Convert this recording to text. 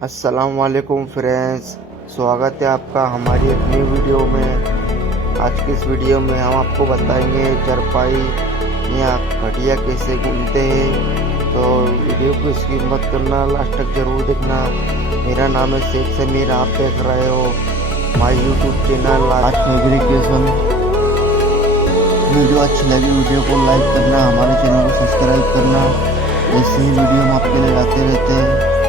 अस्सलाम वालेकुम फ्रेंड्स, स्वागत है आपका हमारी एक नई वीडियो में। आज की इस वीडियो में हम आपको बताएंगे चारपाई या खटिया कैसे बुनते हैं। तो वीडियो को स्किप मत करना, लास्ट तक जरूर देखना। मेरा नाम है शेख समीर, आप देख रहे हो माय यूट्यूब चैनल आज फैब्रिकेशन। वीडियो अच्छी लगी वीडियो को लाइक करना, हमारे चैनल को सब्सक्राइब करना। ऐसी ही वीडियो हम आपके लिए लाते रहते हैं।